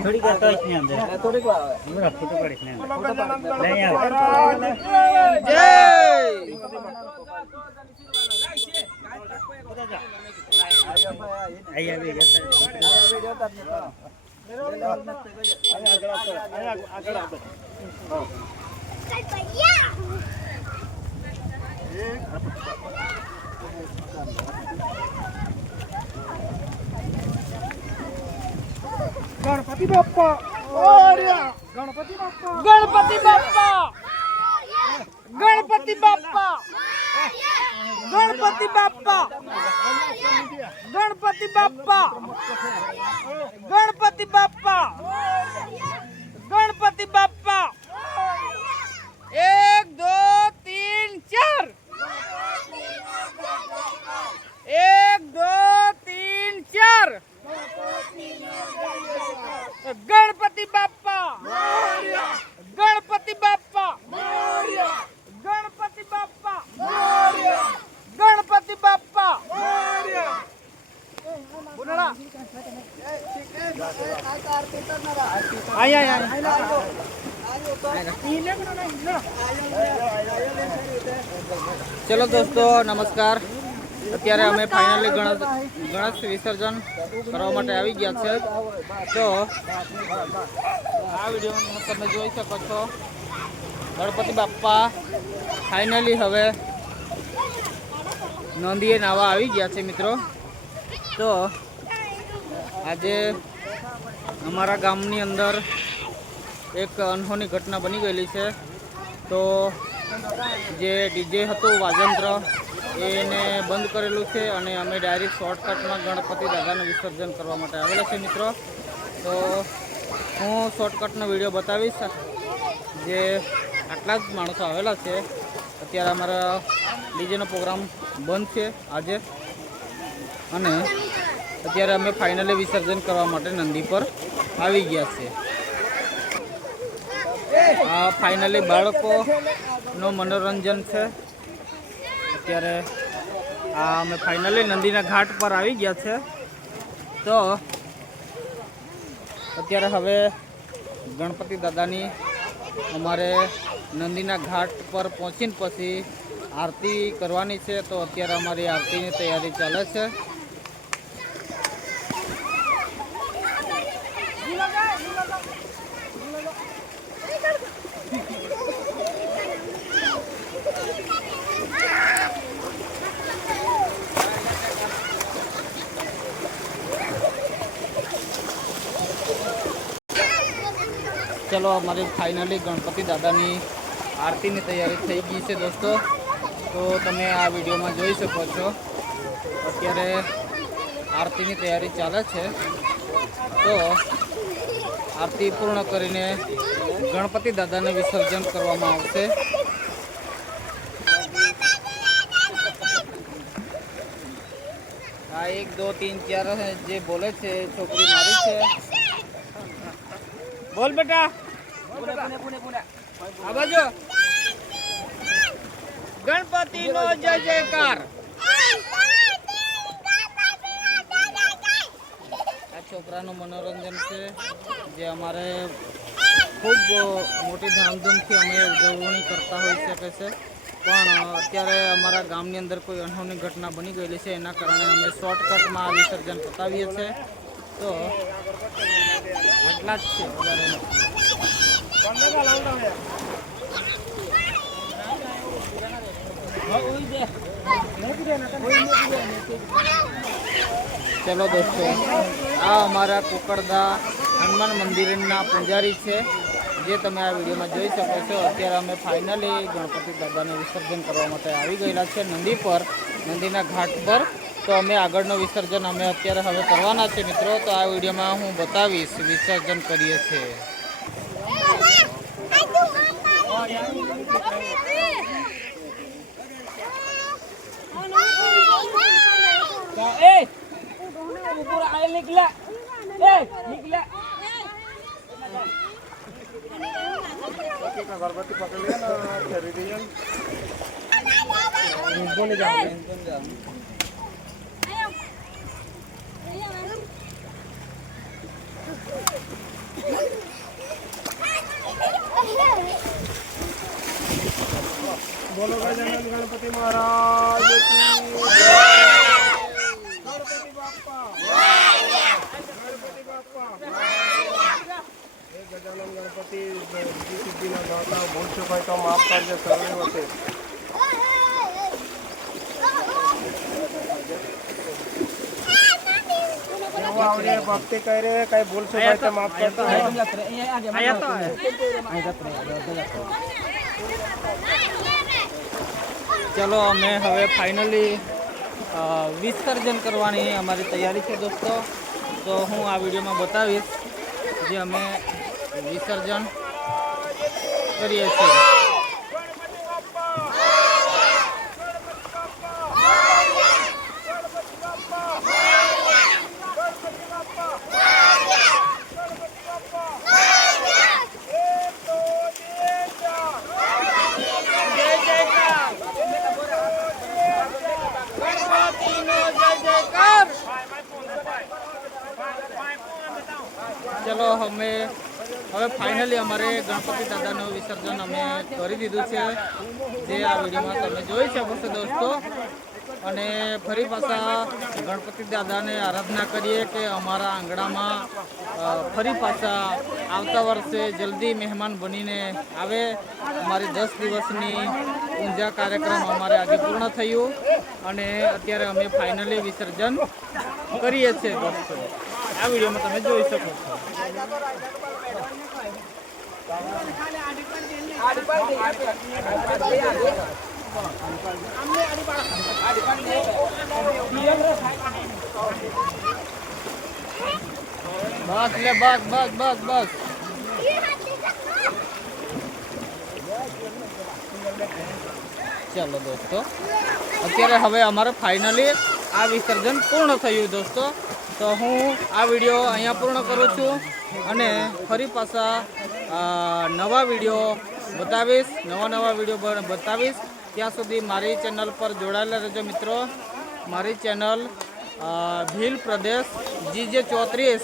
થોડીક વાર તો જ ને અંદર થોડીક વાર આવે ફોટો પાડીશ ને લઈ આવ જય આયા આવી ગયા गणपति बाप्पा गणपति बाप्पा गणपति बाप्पा गणपति बाप्पा गणपति बाप्पा गणपति बाप्पा गणपति बाप्पा गणपति बाप्पा 1 2 3 4 1 2 3 4 गणपति बाप्पा गणपति बाप्पा गणपति बाप्पा गणपति बाप्पा चलो दोस्तों नमस्कार અત્યારે અમે ફાઇનલી ગણેશ વિસર્જન કરવા માટે આવી ગયા છે તો આ વિડીયોમાં તમે જોઈ શકો છો ગણપતિ બાપ્પા ફાઇનલી હવે નંદીએ નાવા આવી ગયા છે મિત્રો તો આજે અમારા ગામની અંદર એક અનહોની ઘટના બની ગયેલી છે તો જે ડીજે હતું વાજંત્ર એને બંધ કરેલું છે અને અમે ડાયરેક્ટ શોર્ટકટમાં ગણપતિ દાદાનું વિસર્જન કરવા માટે આવેલા છે મિત્રો તો હું શોર્ટકટનો વિડીયો બતાવીશ જે આટલા જ માણસો આવેલા છે અત્યારે અમારા ડીજેનો પ્રોગ્રામ બંધ છે આજે અને અત્યારે અમે ફાઇનલી વિસર્જન કરવા માટે નંદી પર આવી ગયા છે આ ફાઇનલી બાળકોનો મનોરંજન છે અત્યારે આ અમે ફાઇનલી નંદીના ઘાટ પર આવી ગયા છે તો અત્યારે હવે ગણપતિ દાદાની અમારે નંદીના ઘાટ પર પહોંચીને પછી આરતી કરવાની છે તો અત્યારે અમારી આરતીની તૈયારી ચાલે છે चलो हमारी फाइनली गणपति दादानी आरती तैयारी थी गई है दोस्तों तो तमे आ वीडियो में જોઈ શકો છો અત્યારે આરતીની તૈયારી ચાલે છે તો આરતી પૂર્ણ કરીને ગણપતિ દાદાને વિસર્જન કરવામાં આવશે આ 1 2 3 4 જે બોલે છે છોકરી મારી છે बोल बेटा आ बाजू गणपति नो जय जयकार आ छोकराનું मनोरंजन છે જે અમારે ખૂબ મોટી ધામધૂમથી અમે ઉજવણી કરતા હોઈ શકે છે પણ અત્યારે અમારા ગામની અંદર કોઈ અનહોની ઘટના બની ગયેલી છે એના કારણે અમે શોર્ટકટમાં આ વિસર્જન પતાવીએ છીએ તો આટલા જ છે चलो दोस्तों आ अमारा कुकड़दा हनुमान मंदिरना पूजारी है जे तमे आ वीडियो में જોઈ શકો છો અત્યારે અમે ફાઇનલી ગણપતિ દાદાને વિસર્જન કરવા માટે આવી ગયેલા છે નંદી પર નંદીના ઘાટ પર તો અમે આગળનો વિસર્જન અમે અત્યારે હવે કરવાના છે મિત્રો તો આ વિડીયોમાં હું બતાવીશ વિસર્જન કરીએ છીએ अगरबत्ती पकड़ लिया ना खरीदी बोले जा બોલો ગજાનંદ ગણપતિ મહારાજ કી ગણપતિ બાપ્પા ગણપતિ બાપ્પા ગજાનંદ ગણપતિ સિદ્ધિના દાતા ભૂલશો ભાઈ તો માફ કરજે સર્વે વખતે આવડે ભક્તિ કરે કઈ ભૂલશો ભાઈ તો માફ કરતો ચલો અમે હવે ફાઇનલી વિસર્જન કરવાની અમારી તૈયારી છે દોસ્તો. તો હું આ વિડીયોમાં બતાવીશ જે અમે વિસર્જન કરીએ છીએ. ચલો અમે હવે ફાઇનલી અમારે ગણપતિ દાદાનું વિસર્જન અમે કરી દીધું છે, જે આ વિડીયોમાં તમે જોઈ શકો છો દોસ્તો. અને ફરી પાછા ગણપતિ દાદાને આરાધના કરીએ કે અમારા આંગણામાં ફરી પાછા આવતા વર્ષે જલ્દી મહેમાન બનીને આવે. અમારી 10 દિવસની પૂજા કાર્યક્રમ અમારે આજે પૂર્ણ થયું અને અત્યારે અમે ફાઇનલી વિસર્જન કરીએ છીએ દોસ્તો. આ વિડીયોમાં તમે જોઈ શકો છો. બસ લે બસ બસ બસ બસ. ચાલો દોસ્તો, અત્યારે હવે અમારે ફાઇનલી આ વિસર્જન પૂર્ણ થયું દોસ્તો. તો હું આ વિડીયો અહીંયા પૂર્ણ કરું છું અને ફરી પાછા નવા વિડીયો બતાવીશ, નવા વિડીયો બતાવીશ. ત્યાં સુધી મારી ચેનલ પર જોડાયેલા રહેજો મિત્રો. મારી ચેનલ ભીલ પ્રદેશ GJ34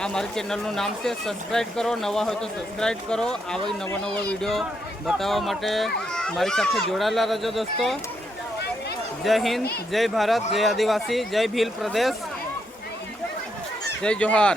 આ મારી ચેનલનું નામ છે. સબસ્ક્રાઈબ કરો, નવા હોય તો સબસ્ક્રાઈબ કરો. આવા નવા વિડીયો બતાવવા માટે મારી સાથે જોડાયેલા રહેજો દોસ્તો. જય હિન્દ, જય ભારત, જય આદિવાસી, જય ભીલ પ્રદેશ, જય જોહાર.